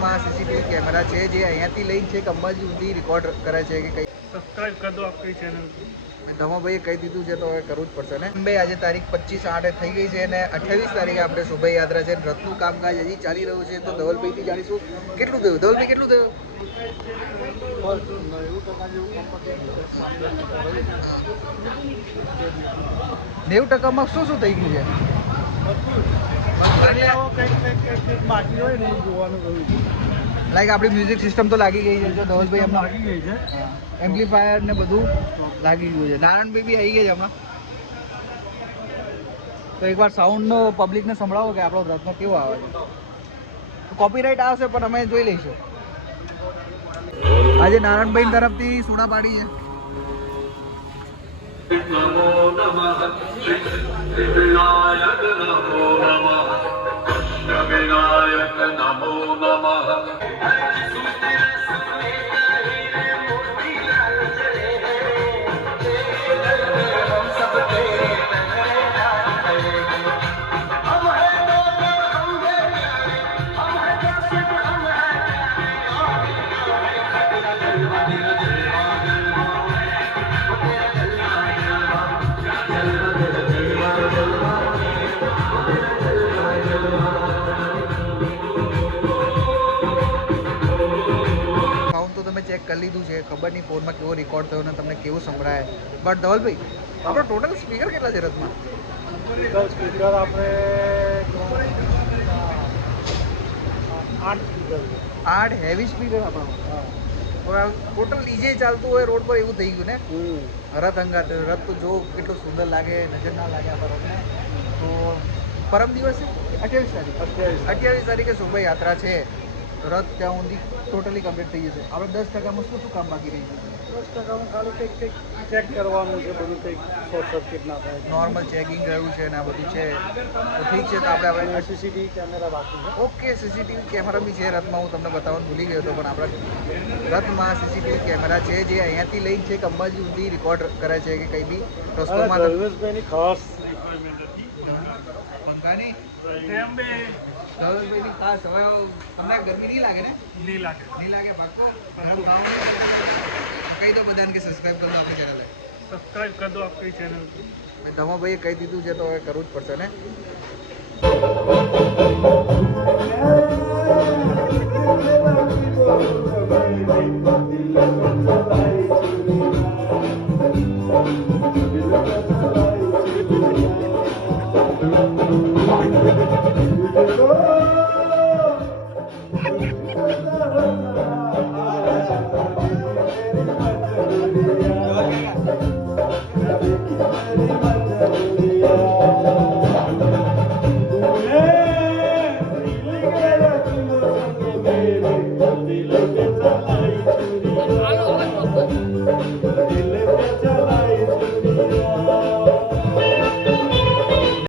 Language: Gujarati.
માં સીસીટીવી કેમેરા છે જે અહીંયાથી લઈને છે કે અંબાજી સુધી રેકોર્ડ કરે છે કે કઈ સબસ્ક્રાઇબ કરી દો આપણી ચેનલ ધમાભાઈએ કહી દીધું છે તો હવે કરવું જ પડશે ને ભાઈ આજે તારીખ 25/8 થઈ ગઈ છે અને 28 તારીખે આપણે શોભાયાત્રા છે રથનું કામકાજ હજી ચાલી રહ્યું છે તો ધવલભાઈથી જાણીશું કેટલું થયું ધવલભાઈ કેટલું થયું 90%માં શું શું થઈ ગયું છે બાકી હોય ને જોવાનું લાઈક આપણી મ્યુઝિક સિસ્ટમ તો લાગી ગઈ છે જો ધવલભાઈ હમણાં લાગી ગઈ છે એમ્પ્લીફાયર ને બધું લાગી ગયું છે નારાયણભાઈ બી આવી ગયા છે હમણાં તો એકવાર સાઉન્ડનો પબ્લિકને સંભળાવો કે આપણો રથનો કેવો આવે છે કોપીરાઇટ આવશે પણ અમે જોઈ લઈશું આજે નારાયણભાઈ તરફથી સોડા પાડી છે નમો નમઃ વિનાયક નમો નમઃ વિનાયક નમો નમઃ ચેક કરી લીધું છે ખબર નહીં ફોનમાં કેવો રેકોર્ડ થયો ને તમને કેવું સંભળાય બટ ધવલભાઈ આપણો ટોટલ સ્પીકર કેટલા છે રથમાં સ્પીકર આપણે 8 હેવી સ્પીકર આપણો ટોટલ ડીજે ચાલતું હોય રોડ પર એવું થઈ ગયું ને રથ અંગાત રથ તો જો કેટલું સુંદર લાગે નજર ના લાગે આપણા રથને તો પરમ દિવસે 28 તારીખે શોભાયાત્રા છે રથ ત્યાં સુધી ટોટલી કમ્પ્લીટ થઈ જશે આપણે 10%માં શું શું કામ બાકી રહી ગયું 10%માં ખાલી કંઈક ચેક કરવાનું છે બધું કંઈક શોર્ટ સર્કિટ ના થાય નોર્મલ ચેકિંગ રહ્યું છે ને આ બધું છે તો ઠીક છે તો આપણે સીસીટીવી કેમેરા બાકી છે ઓકે સીસીટીવી કેમેરા બી છે રથમાં હું તમને બતાવવાનું ભૂલી ગયો હતો પણ આપણા રથમાં સીસીટીવી કેમેરા છે જે અહીંયાથી લઈને છે કે અંબાજી સુધી રેકોર્ડ કરે છે કે કંઈ બી રસ્તોમાં ધર્મેશભાઈની ખાસ પંખાની ધવલભાઈની ખાસ હવે તમને ગરમી નહીં લાગે ને નહીં લાગે પાક્કો કહી દો બધાને કે સબસ્ક્રાઇબ કરી દો આપણી ચેનલ સબસ્ક્રાઇબ કરી દો આપણી ચેનલ ધમાભાઈએ કહી દીધું છે તો હવે કરવું જ પડશે ને